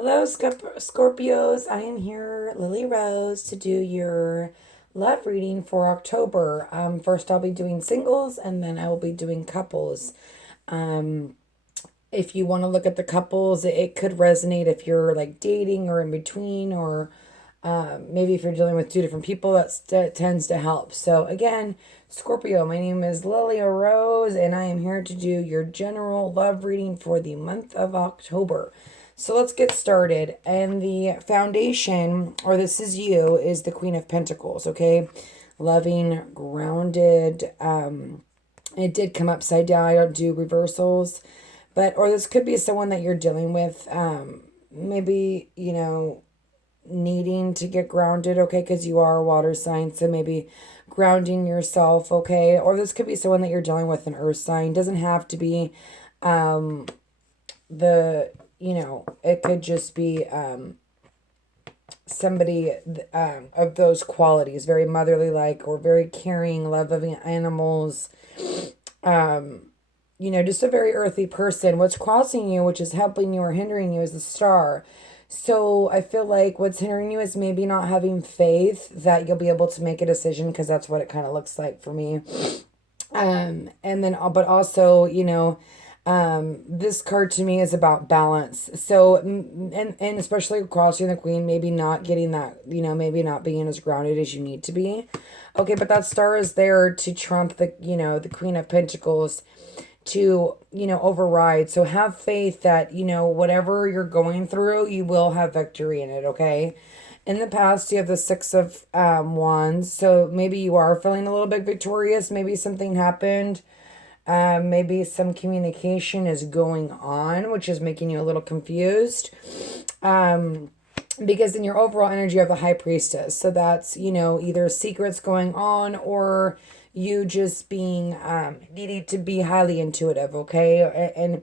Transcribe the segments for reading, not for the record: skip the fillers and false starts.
Hello, Scorpios. I am here, Lily Rose, to do your love reading for October. First, I'll be doing singles and then I will be doing couples. Um, if you want to look at the couples, it could resonate if you're like dating or in between, or maybe if you're dealing with two different people, that tends to help. So, again, Scorpio, my name is Lily Rose, and I am here to do your general love reading for the month of October. So let's get started. And the foundation, or this is you, is the Queen of Pentacles, okay? Loving, grounded. It did come upside down. I don't do reversals. Or this could be someone that you're dealing with. Maybe, needing to get grounded, okay? Because you are a water sign. So maybe grounding yourself, okay? Or this could be someone that you're dealing with, an earth sign. Doesn't have to be the it could just be somebody of those qualities, very motherly like, or very caring, love loving animals, just a very earthy person. What's crossing you, which is helping you or hindering you, is the star. So I feel like what's hindering you is maybe not having faith that you'll be able to make a decision, because that's what it kind of looks like for me. And then, but also, this card to me is about balance. So, and especially crossing the queen, maybe not getting that, maybe not being as grounded as you need to be. Okay, but that star is there to trump the Queen of Pentacles, to, override. So have faith that, whatever you're going through, you will have victory in it, okay? In the past, you have the Six of Wands. So maybe you are feeling a little bit victorious. Maybe something happened. Maybe some communication is going on, which is making you a little confused. Because in your overall energy, you have the High Priestess. So that's, either secrets going on, or you just being needing to be highly intuitive, okay?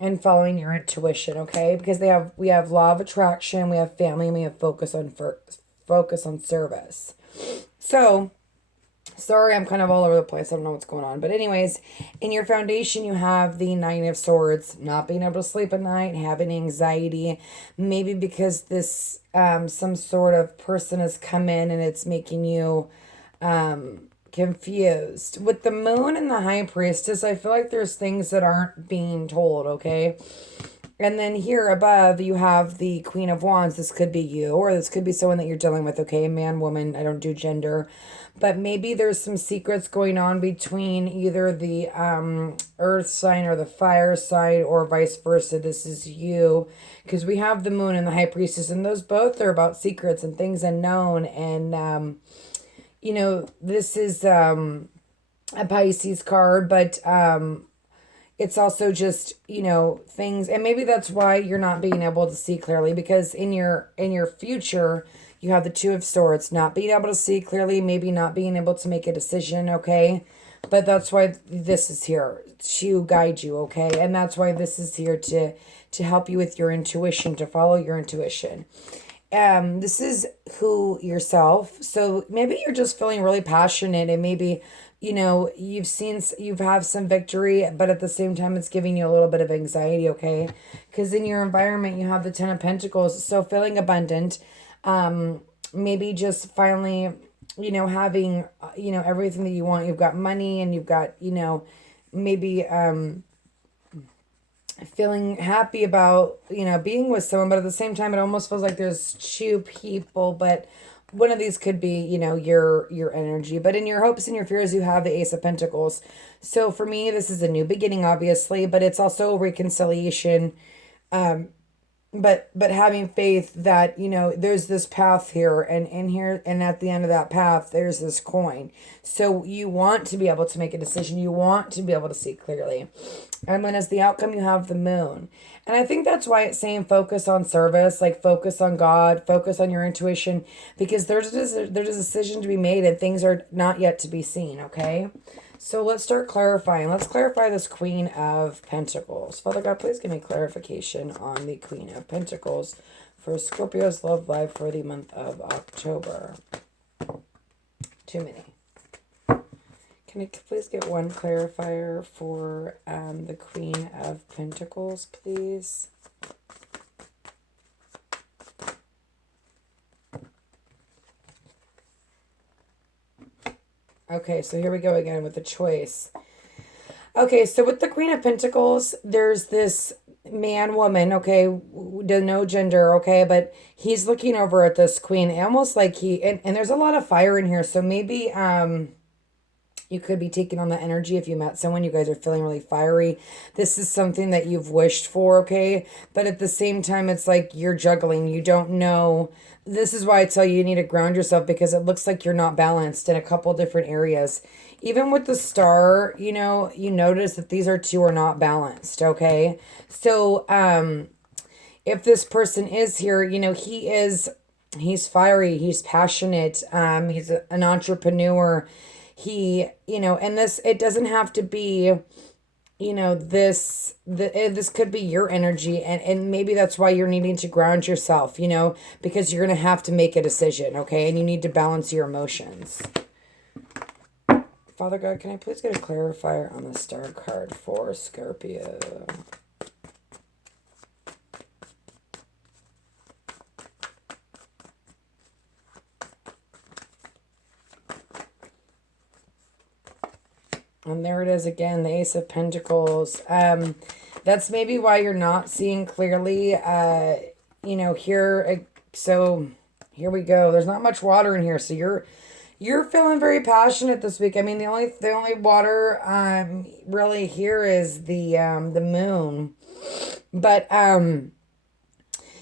And following your intuition, okay? Because we have law of attraction, we have family, and we have focus on service. So, sorry, I'm kind of all over the place. I don't know what's going on. But anyways, in your foundation, you have the Nine of Swords, not being able to sleep at night, having anxiety, maybe because this some sort of person has come in and it's making you confused. With the Moon and the High Priestess, I feel like there's things that aren't being told, okay? And then here above, you have the Queen of Wands. This could be you, or this could be someone that you're dealing with, okay? Man, woman, I don't do gender. But maybe there's some secrets going on between either the earth sign or the fire sign, or vice versa. This is you. Because we have the Moon and the High Priestess, and those both are about secrets and things unknown. And, this is a Pisces card, but it's also just, things, and maybe that's why you're not being able to see clearly, because in your future, you have the Two of Swords, not being able to see clearly, maybe not being able to make a decision, okay? But that's why this is here to guide you, okay? And that's why this is here to help you with your intuition, to follow your intuition. This is who yourself. So maybe you're just feeling really passionate, and maybe, you've have some victory, but at the same time, it's giving you a little bit of anxiety, okay? Because in your environment, you have the Ten of Pentacles. So feeling abundant, maybe just finally, having, everything that you want. You've got money, and you've got, maybe, feeling happy about, being with someone, but at the same time, it almost feels like there's two people, but one of these could be, your energy. But in your hopes and your fears, you have the Ace of Pentacles. So for me, this is a new beginning, obviously, but it's also reconciliation. But having faith that, there's this path here, and in here, and at the end of that path, there's this coin. So you want to be able to make a decision. You want to be able to see clearly. And then as the outcome, you have the Moon. And I think that's why it's saying focus on service, like focus on God, focus on your intuition, because there's a decision to be made, and things are not yet to be seen, okay? So let's start clarifying. Let's clarify this Queen of Pentacles. Father God, please give me clarification on the Queen of Pentacles for Scorpio's love life for the month of October. Too many. Can I please get one clarifier for the Queen of Pentacles, please? Okay, so here we go again with the choice. Okay, so with the Queen of Pentacles, there's this man, woman, okay, no gender, okay, but he's looking over at this queen, almost like and there's a lot of fire in here, so maybe you could be taking on that energy if you met someone. You guys are feeling really fiery. This is something that you've wished for, okay? But at the same time, it's like you're juggling. You don't know. This is why I tell you need to ground yourself, because it looks like you're not balanced in a couple different areas. Even with the star, you notice that these two are not balanced, okay? So, if this person is here, he's fiery, he's passionate, he's an entrepreneur. And it doesn't have to be, this could be your energy, and maybe that's why you're needing to ground yourself, because you're going to have to make a decision, okay? And you need to balance your emotions. Father God, can I please get a clarifier on the star card for Scorpio? And there it is again, the Ace of Pentacles. That's maybe why you're not seeing clearly, here. So here we go. There's not much water in here. So you're feeling very passionate this week. I mean, the only water really here is the moon. But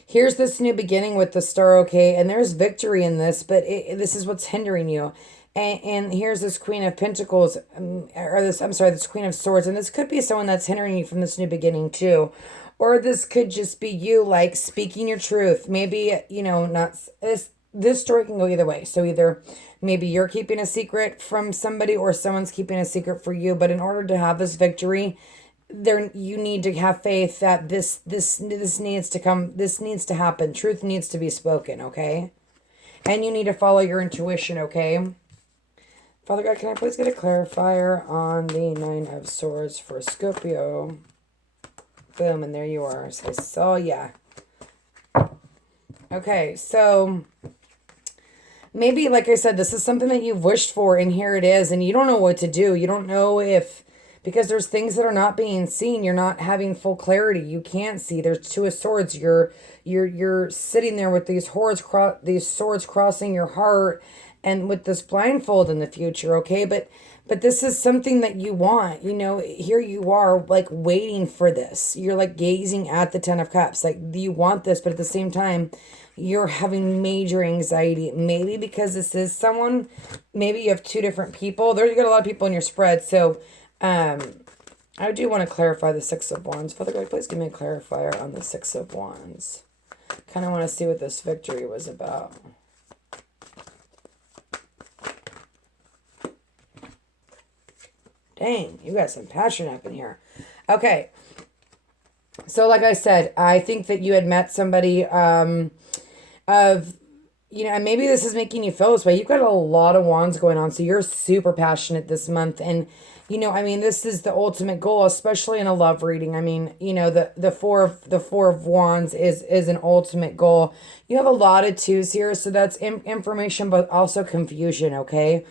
here's this new beginning with the star, okay? And there's victory in this, but this is what's hindering you. And here's this Queen of Pentacles, this Queen of Swords. And this could be someone that's hindering you from this new beginning too. Or this could just be you, like, speaking your truth. Maybe, not this story can go either way. So either maybe you're keeping a secret from somebody, or someone's keeping a secret for you. But in order to have this victory, you need to have faith that this needs to come. This needs to happen. Truth needs to be spoken, okay? And you need to follow your intuition, okay? Father God, can I please get a clarifier on the Nine of Swords for Scorpio? Boom, and there you are. So I saw ya. Okay, so maybe, like I said, this is something that you've wished for, and here it is, and you don't know what to do. You don't know because there's things that are not being seen. You're not having full clarity. You can't see. There's Two of Swords. You're sitting there with these swords crossing your heart, and with this blindfold in the future, okay? But this is something that you want, here you are, like, waiting for this. You're like gazing at the Ten of Cups, like you want this, but at the same time, you're having major anxiety. Maybe because this is someone, maybe you have two different people. You got a lot of people in your spread, so I do want to clarify the Six of Wands. Father God, please give me a clarifier on the Six of Wands. Kind of want to see what this victory was about. Dang, you got some passion up in here. Okay. So like I said, I think that you had met somebody and maybe this is making you feel this way. You've got a lot of wands going on, so you're super passionate this month. And, this is the ultimate goal, especially in a love reading. I mean, the four of wands is an ultimate goal. You have a lot of twos here, so that's information, but also confusion, okay?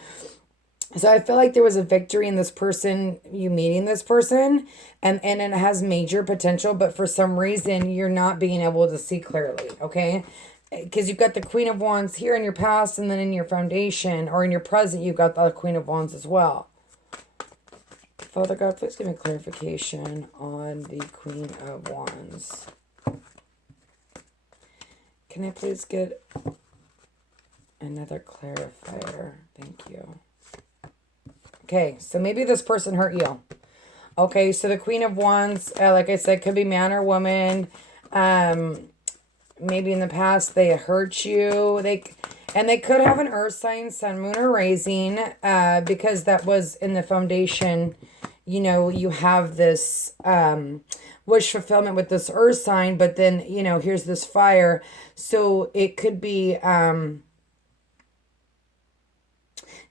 So I feel like there was a victory in this person, you meeting this person, and it has major potential, but for some reason you're not being able to see clearly, okay? Because you've got the Queen of Wands here in your past, and then in your foundation, or in your present, you've got the Queen of Wands as well. Father God, please give me clarification on the Queen of Wands. Can I please get another clarifier? Thank you. Okay, so maybe this person hurt you. Okay, so the Queen of Wands, like I said, could be man or woman. Maybe in the past they hurt you. They could have an earth sign, sun, moon, or rising, because that was in the foundation. You have this wish fulfillment with this earth sign, but then, here's this fire. So it could be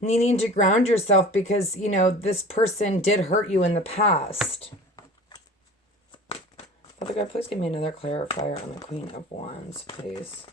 needing to ground yourself because, this person did hurt you in the past. Father God, please give me another clarifier on the Queen of Wands, please.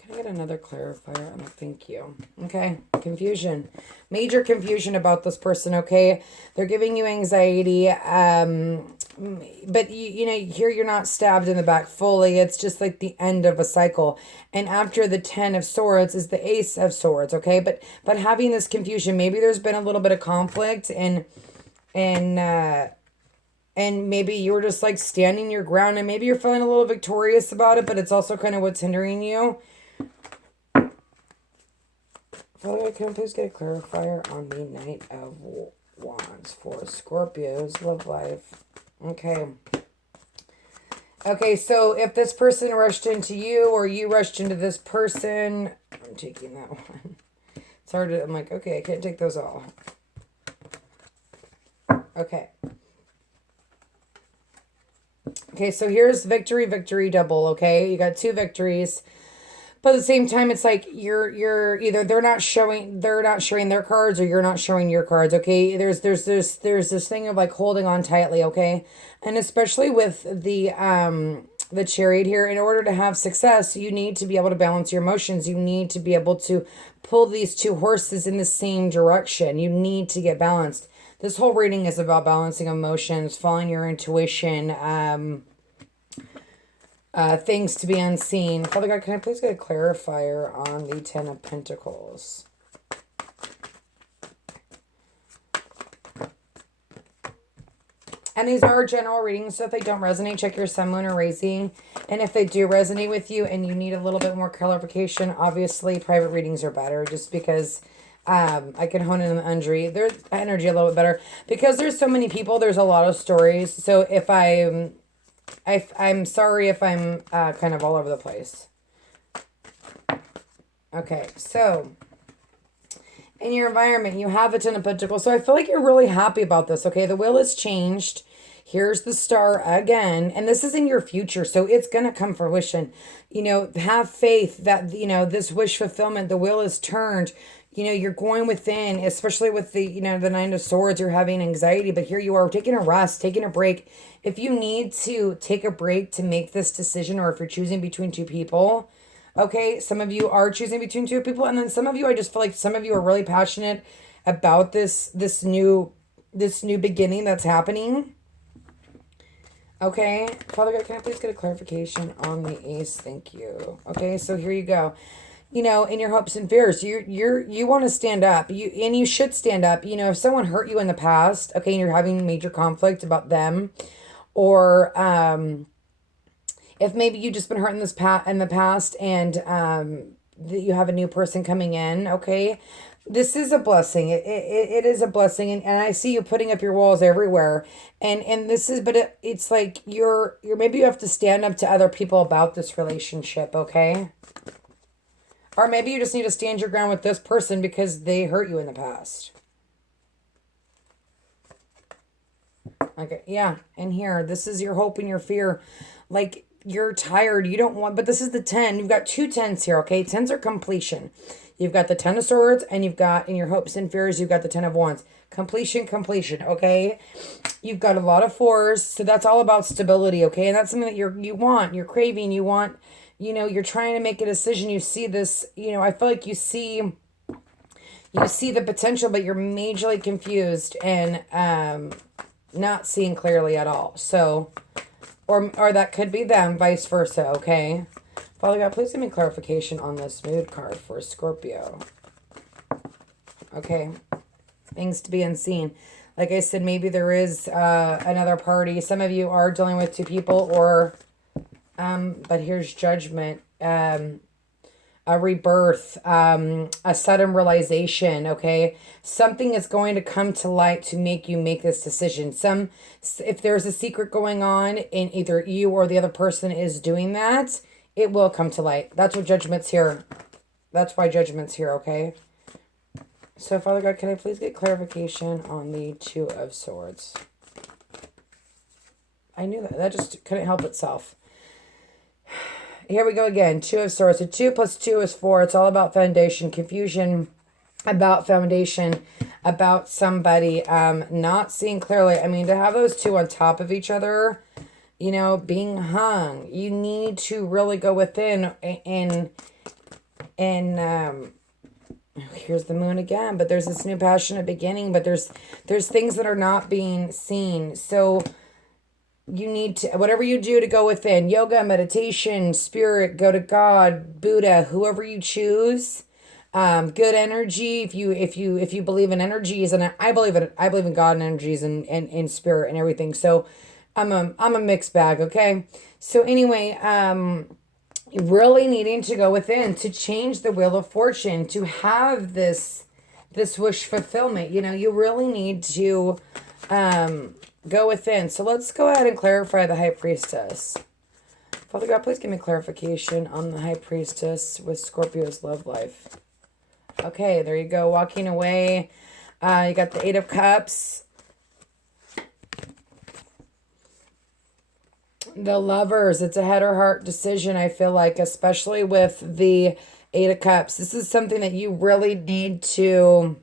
Can Can I get another clarifier? Oh, thank you. Okay, confusion. Major confusion about this person, okay? They're giving you anxiety, but you know, here you're not stabbed in the back fully. It's just like the end of a cycle. And after the 10 of Swords is the Ace of Swords, okay? But having this confusion, maybe there's been a little bit of conflict and maybe you were just like standing your ground and maybe you're feeling a little victorious about it, but it's also kind of what's hindering you. Father God, can I please get a clarifier on the Knight of Wands for Scorpio's love life? Okay. Okay, so if this person rushed into you or you rushed into this person, I'm taking that one. It's hard to, I'm like, okay, I can't take those all. Okay. Okay, so here's victory, victory, double, okay? You got 2 victories. But at the same time, it's like you're either they're not showing their cards or you're not showing your cards, okay? There's this thing of like holding on tightly, okay? And especially with the Chariot here, in order to have success, you need to be able to balance your emotions. You need to be able to pull these 2 horses in the same direction. You need to get balanced. This whole reading is about balancing emotions, following your intuition, things to be unseen. Father God, can I please get a clarifier on the 10 of Pentacles? And these are general readings, so if they don't resonate, check your sun, moon, or rising. And if they do resonate with you and you need a little bit more clarification, obviously private readings are better just because I can hone in on the their energy a little bit better. Because there's so many people, there's a lot of stories. So if I'm sorry if I'm kind of all over the place. Okay, so in your environment, you have a 10 of Pentacles. So I feel like you're really happy about this, okay? The wheel has changed. Here's the star again. And this is in your future, so it's going to come fruition. You know, have faith that, you know, this wish fulfillment, the wheel is turned. You know, you're going within, especially with the, you know, the 9 of Swords, you're having anxiety, but here you are taking a rest, taking a break. If you need to take a break to make this decision, or if you're choosing between 2 people, okay, some of you are choosing between 2 people, and then some of you, I just feel like some of you are really passionate about this new beginning that's happening. Okay, Father God, can I please get a clarification on the Ace? Thank you. Okay, so here you go. You know, in your hopes and fears, you want to stand up. You should stand up. You know, if someone hurt you in the past, okay, and you're having major conflict about them, or if maybe you've just been hurt in the past, and that you have a new person coming in, okay, this is a blessing. It is a blessing, and I see you putting up your walls everywhere, and this is, but it's like you're maybe you have to stand up to other people about this relationship, okay. Or maybe you just need to stand your ground with this person because they hurt you in the past. Okay, yeah. And here, this is your hope and your fear. Like, you're tired. You don't want, but this is the 10. You've got 2 10s here, okay? 10s are completion. You've got the 10 of Swords, and you've got, in your hopes and fears, you've got the 10 of Wands. Completion, okay? You've got a lot of 4s, so that's all about stability, okay? And that's something that you want. You're craving. You want... You know, you're trying to make a decision. You see this, you know, I feel like you see the potential, but you're majorly confused and not seeing clearly at all. So, or that could be them, vice versa, okay? Father God, please give me clarification on this mood card for Scorpio. Okay. Things to be unseen. Like I said, maybe there is another party. Some of you are dealing with 2 people, or... but here's judgment, a rebirth, a sudden realization, okay? Something is going to come to light to make you make this decision. If there's a secret going on and either you or the other person is doing that, it will come to light. That's what judgment's here. That's why judgment's here, okay? So, Father God, can I please get clarification on the 2 of Swords? I knew that. That just couldn't help itself. Here we go again. 2 of Swords. So 2 plus 2 is 4. It's all about foundation. Confusion about foundation. About somebody not seeing clearly. I mean, to have those 2 on top of each other, you know, being hung. You need to really go within and And here's the moon again, but there's this new passionate beginning, but there's things that are not being seen. So you need to, whatever you do to go within, yoga, meditation, spirit, go to God, Buddha, whoever you choose. Good energy. If you believe in energies, and I believe in God and energies and in spirit and everything. So I'm a mixed bag. Okay. So anyway, really needing to go within to change the wheel of fortune, to have this wish fulfillment. You really need to go within. So let's go ahead and clarify the High Priestess. Father God, please give me clarification on the High Priestess with Scorpio's love life. Okay, there you go. Walking away. You got the Eight of Cups. The Lovers. It's a head or heart decision, I feel like, especially with the Eight of Cups. This is something that you really need to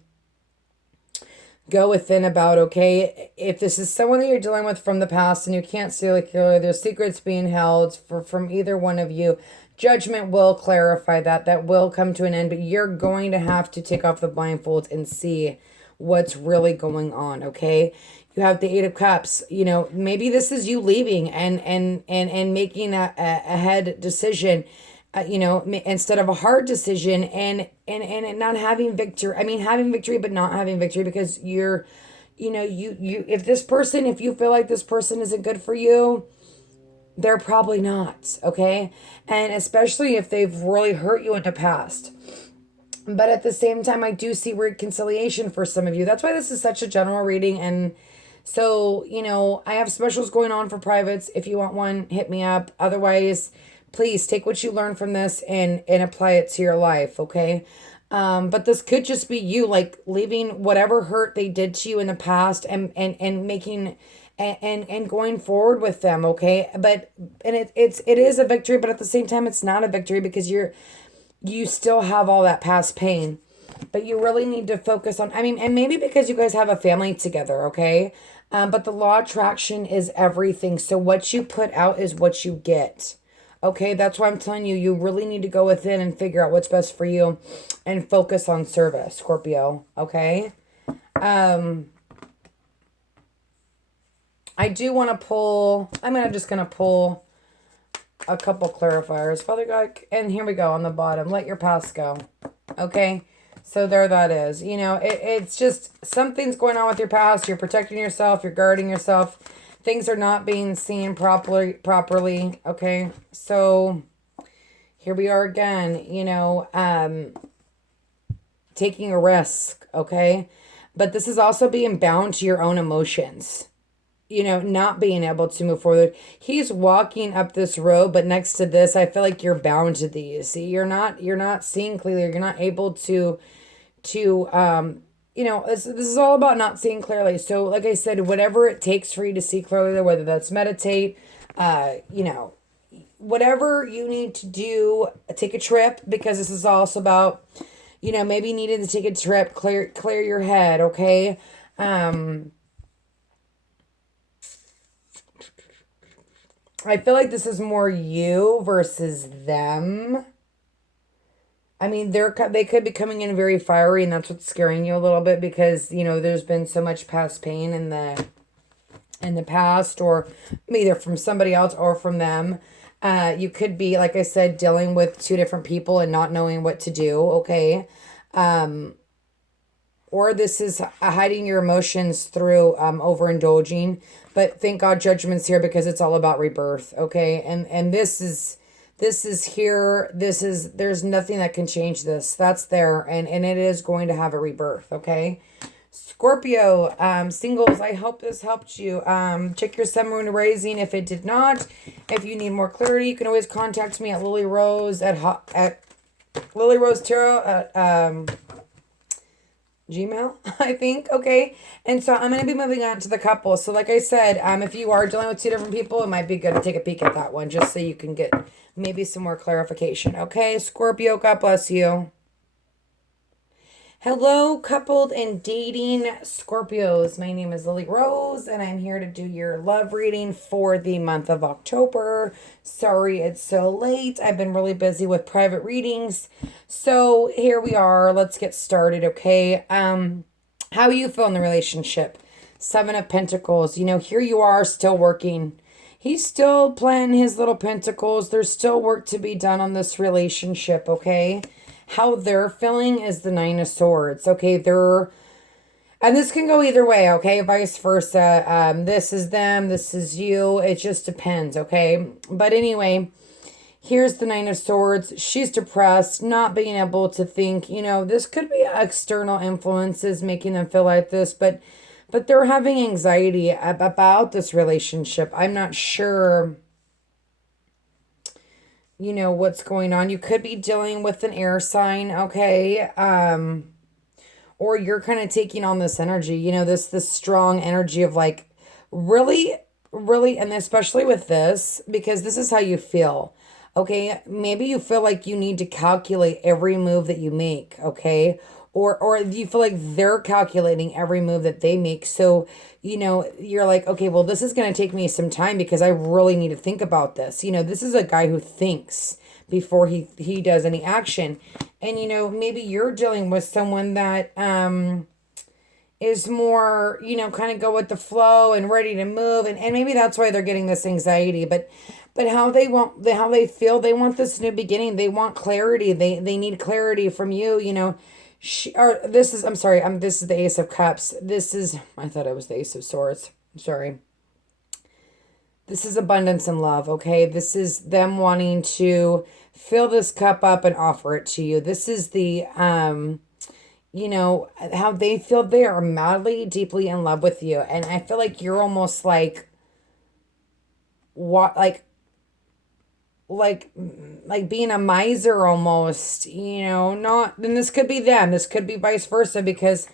go within about, okay? If this is someone that you're dealing with from the past and you can't see like clearly, there's secrets being held from either one of you. Judgment will clarify that will come to an end, but you're going to have to take off the blindfolds and see what's really going on, okay? You have the Eight of Cups. Maybe this is you leaving and making a head decision, instead of a hard decision, and not having victory. I mean, having victory, but not having victory, because you're, if you feel like this person isn't good for you, they're probably not, okay? And especially if they've really hurt you in the past. But at the same time, I do see reconciliation for some of you. That's why this is such a general reading. And so, I have specials going on for privates. If you want one, hit me up. Otherwise, please take what you learn from this and apply it to your life, okay? But this could just be you, like, leaving whatever hurt they did to you in the past and making and going forward with them, okay? It is a victory, but at the same time, it's not a victory, because you still have all that past pain. But you really need to focus on, and maybe because you guys have a family together, okay? But the law of attraction is everything. So what you put out is what you get. Okay, that's why I'm telling you, you really need to go within and figure out what's best for you and focus on service, Scorpio, okay? I do want to pull, just going to pull a couple clarifiers. Father God, and here we go on the bottom. Let your past go. Okay? So there that is. It's just something's going on with your past. You're protecting yourself. You're guarding yourself. Things are not being seen properly. Okay? So here we are again, taking a risk. Okay? But this is also being bound to your own emotions. Not being able to move forward. He's walking up this road, but next to this, I feel like you're bound to these. See, you're not seeing clearly. You're not able to this is all about not seeing clearly. So like I said, whatever it takes for you to see clearly, whether that's meditate, whatever you need to do, take a trip, because this is also about, maybe needing to take a trip, clear your head. Okay. I feel like this is more you versus them. They could be coming in very fiery, and that's what's scaring you a little bit, because, there's been so much past pain in the past, or either from somebody else or from them. You could be, like I said, dealing with two different people and not knowing what to do, okay? Or this is hiding your emotions through overindulging. But thank God judgment's here, because it's all about rebirth, okay? And this is here. There's nothing that can change this. That's there, and it is going to have a rebirth, okay? Scorpio, singles, I hope this helped you. Check your sun, moon, rising if it did not. If you need more clarity, you can always contact me at at Lillyrosetarot at Gmail, I think. Okay. And so I'm going to be moving on to the couple. So like I said, if you are dealing with two different people, it might be good to take a peek at that one, just so you can get maybe some more clarification. Okay. Scorpio, God bless you. Hello, coupled and dating Scorpios. My name is Lily Rose, and I'm here to do your love reading for the month of October. Sorry it's so late. I've been really busy with private readings. So here we are. Let's get started, okay? How you feel in the relationship? Seven of Pentacles. Here you are still working. He's still playing his little pentacles. There's still work to be done on this relationship, okay? How they're feeling is the Nine of Swords, okay? And this can go either way, okay? Vice versa. This is them, this is you. It just depends, okay? But anyway, here's the Nine of Swords. She's depressed, not being able to think. This could be external influences making them feel like this, but they're having anxiety about this relationship. I'm not sure what's going on. You could be dealing with an air sign, okay? Or you're kind of taking on this energy, this strong energy of like really, really, and especially with this, because this is how you feel. Okay, maybe you feel like you need to calculate every move that you make, okay? Or you feel like they're calculating every move that they make. So, you're like, okay, well, this is going to take me some time because I really need to think about this. This is a guy who thinks before he does any action. And, maybe you're dealing with someone that is more, kind of go with the flow and ready to move. And maybe that's why they're getting this anxiety. But how they feel, they want this new beginning. They want clarity. They need clarity from you, this is the Ace of Cups. I thought it was the Ace of Swords. I'm sorry. This is abundance and love, okay? This is them wanting to fill this cup up and offer it to you. This is the, how they feel they are madly, deeply in love with you. And I feel like you're almost like, what, like being a miser almost, not, and this could be them, this could be vice versa, because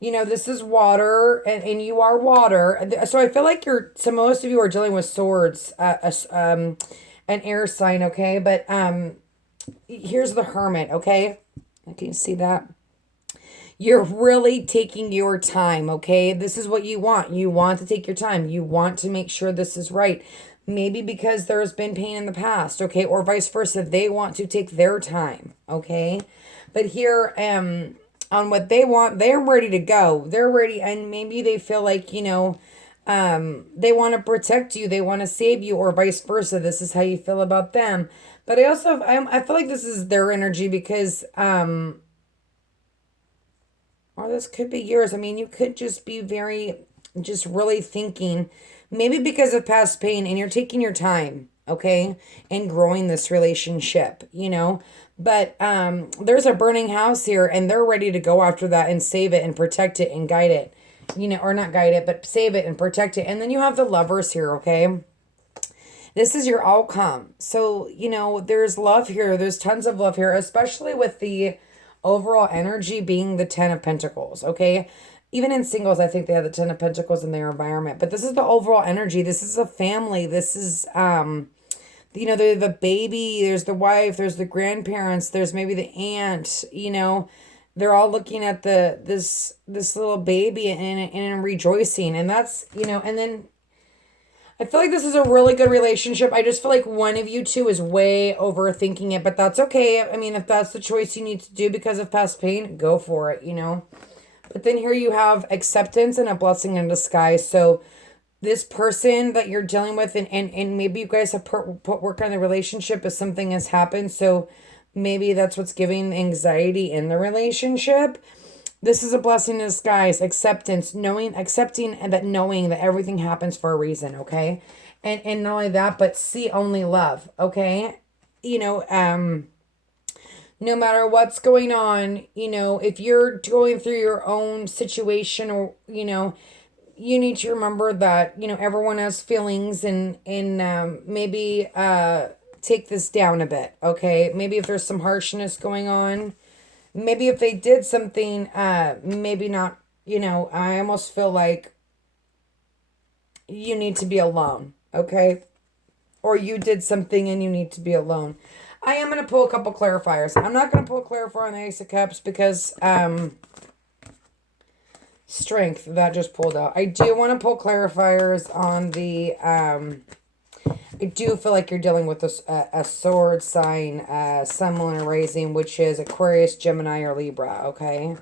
this is water and you are water. So I feel like most of you are dealing with swords, an air sign, okay? But here's the Hermit, okay? Can you see that? You're really taking your time, okay? This is what you want. You want to take your time. You want to make sure this is right. Maybe because there's been pain in the past, okay? Or vice versa. They want to take their time, okay? But here, on what they want, they're ready to go. They're ready, and maybe they feel like, they want to protect you. They want to save you, or vice versa. This is how you feel about them. But I feel like this is their energy because, or this could be yours. I mean, you could just be just really thinking, maybe because of past pain, and you're taking your time, okay, and growing this relationship, But there's a burning house here, and they're ready to go after that and save it and protect it and guide it, or not guide it, but save it and protect it. And then you have the Lovers here, okay? This is your outcome. So, there's love here. There's tons of love here, especially with the overall energy being the Ten of Pentacles, okay? Even in singles, I think they have the Ten of Pentacles in their environment. But this is the overall energy. This is a family. This is, there's the baby, there's the wife, there's the grandparents, there's maybe the aunt, they're all looking at this little baby and rejoicing. And that's, and then I feel like this is a really good relationship. I just feel like one of you two is way overthinking it, but that's okay. I mean, if that's the choice you need to do because of past pain, go for it, But then here you have acceptance and a blessing in disguise. So this person that you're dealing with, and maybe you guys have put work on the relationship as something has happened. So maybe that's what's giving anxiety in the relationship. This is a blessing in disguise, acceptance, accepting knowing that everything happens for a reason, okay? And not only that, but see only love, okay? No matter what's going on, if you're going through your own situation, or, you need to remember that, everyone has feelings, and maybe take this down a bit, okay? Maybe if there's some harshness going on, maybe if they did something, maybe not, I almost feel like you need to be alone, okay? Or you did something and you need to be alone. I am going to pull a couple clarifiers. I'm not going to pull a clarifier on the Ace of Cups because strength, that just pulled out. I do want to pull clarifiers on the I do feel like you're dealing with a sword sign, sun, moon, and rising, which is Aquarius, Gemini, or Libra, okay?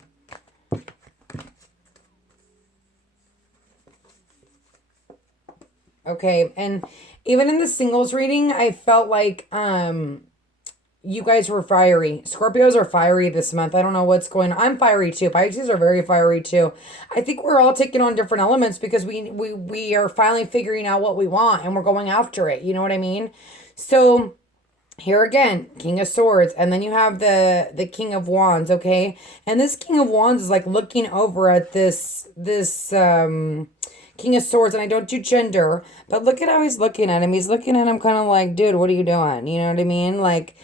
Okay, and even in the singles reading, I felt like you guys were fiery. Scorpios are fiery this month. I don't know what's going on. I'm fiery too. Pisces are very fiery too. I think we're all taking on different elements because we are finally figuring out what we want and we're going after it. You know what I mean? So here again, King of Swords, and then you have the King of Wands, okay? And this King of Wands is like looking over at this King of Swords, and I don't do gender, but look at how he's looking at him. He's looking at him kind of like, dude, what are you doing? You know what I mean? Like,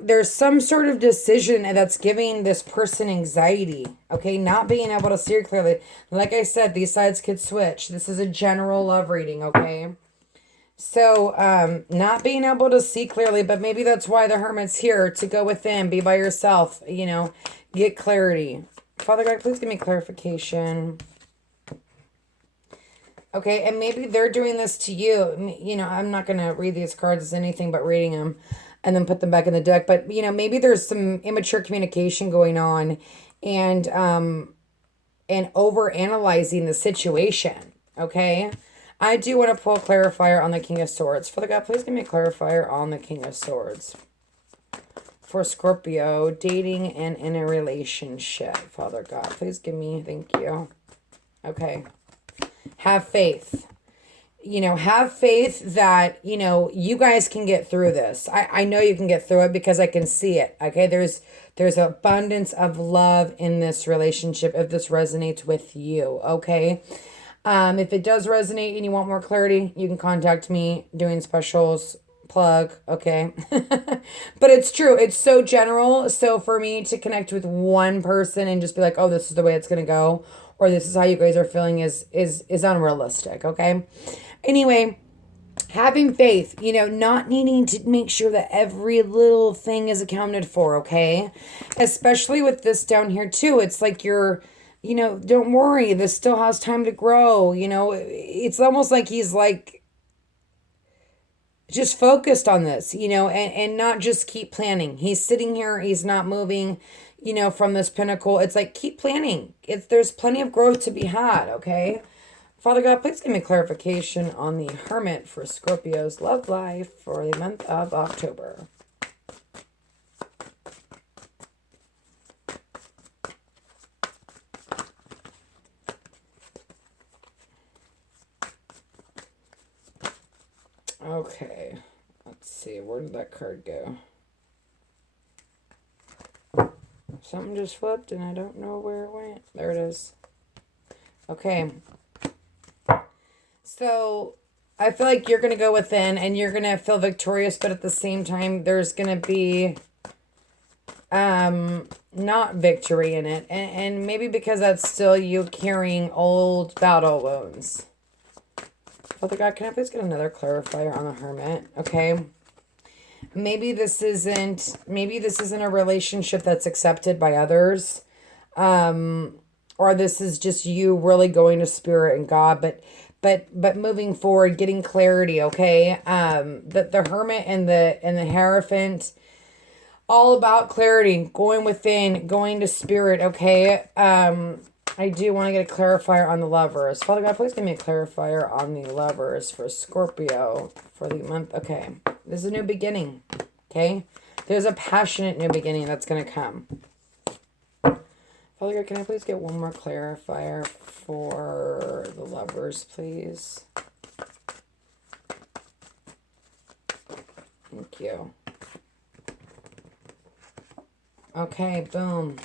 there's some sort of decision that's giving this person anxiety, okay? Not being able to see clearly. Like I said, these sides could switch. This is a general love reading, okay? So, not being able to see clearly, but maybe that's why the Hermit's here, to go within, be by yourself, you know, get clarity. Father God, please give me clarification. Okay, and maybe they're doing this to you. You know, I'm not going to read these cards as anything but reading them and then put them back in the deck. But, you know, maybe there's some immature communication going on and over analyzing the situation, okay? I do want to pull a clarifier on the King of Swords. Father God, please give me a clarifier on the King of Swords. For Scorpio, dating and in a relationship. Father God, please give me, thank you. Okay. Have faith. You know, have faith that, you know, you guys can get through this. I know you can get through it because I can see it. Okay. There's abundance of love in this relationship if this resonates with you. Okay. If it does resonate and you want more clarity, you can contact me doing specials. Plug, okay? But it's true. It's so general. So for me to connect with one person and just be like, oh, this is the way it's going to go, or this is how you guys are feeling is unrealistic, okay? Anyway, having faith, you know, not needing to make sure that every little thing is accounted for, okay? Especially with this down here too. It's like you're, you know, don't worry, this still has time to grow, you know? It's almost like he's like just focused on this, you know, and not just keep planning. He's sitting here, he's not moving, you know, from this pinnacle. It's like, keep planning. There's plenty of growth to be had, okay? Father God, please give me clarification on the Hermit for Scorpio's love life for the month of October. Okay, let's see, where did that card go? Something just flipped and I don't know where it went. There it is. Okay. So, I feel like you're going to go within and you're going to feel victorious, but at the same time, there's going to be not victory in it. And maybe because that's still you carrying old battle wounds. Father God, can I please get another clarifier on the Hermit? Okay. Maybe this isn't a relationship that's accepted by others. Or this is just you really going to Spirit and God, but moving forward, getting clarity, okay? The Hermit and the Hierophant, all about clarity, going within, going to Spirit, okay? I do want to get a clarifier on the Lovers. Father God, please give me a clarifier on the Lovers for Scorpio for the month. Okay, this is a new beginning, okay? There's a passionate new beginning that's going to come. Father God, can I please get one more clarifier for the Lovers, please? Thank you. Okay, boom.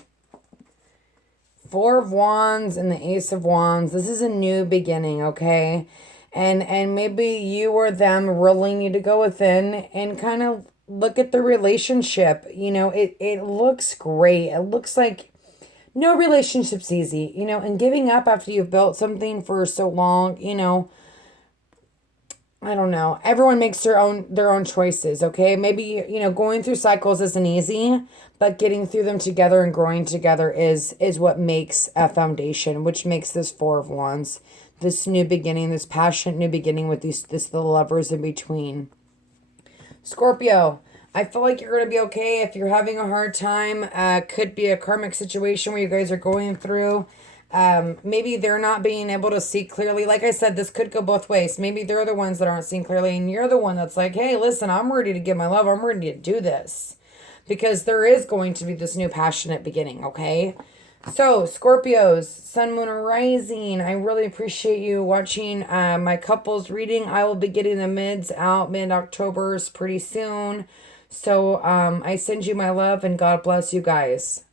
Four of Wands and the Ace of Wands. This is a new beginning, okay? And maybe you or them really need to go within and kind of look at the relationship. You know, it looks great. It looks like no relationship's easy, you know, and giving up after you've built something for so long, you know, I don't know. Everyone makes their own choices, okay? Maybe, going through cycles isn't easy, but getting through them together and growing together is what makes a foundation, which makes this 4 of Wands. This new beginning, this passionate new beginning with the lovers in between. Scorpio, I feel like you're going to be okay. If you're having a hard time, could be a karmic situation where you guys are going through. Maybe they're not being able to see clearly. Like I said, this could go both ways. Maybe they're the ones that aren't seeing clearly, and you're the one that's like, hey, listen, I'm ready to give my love. I'm ready to do this. Because there is going to be this new passionate beginning, okay? So, Scorpios, Sun, Moon, or Rising, I really appreciate you watching my couples reading. I will be getting the mids out mid-October pretty soon. So, I send you my love, and God bless you guys.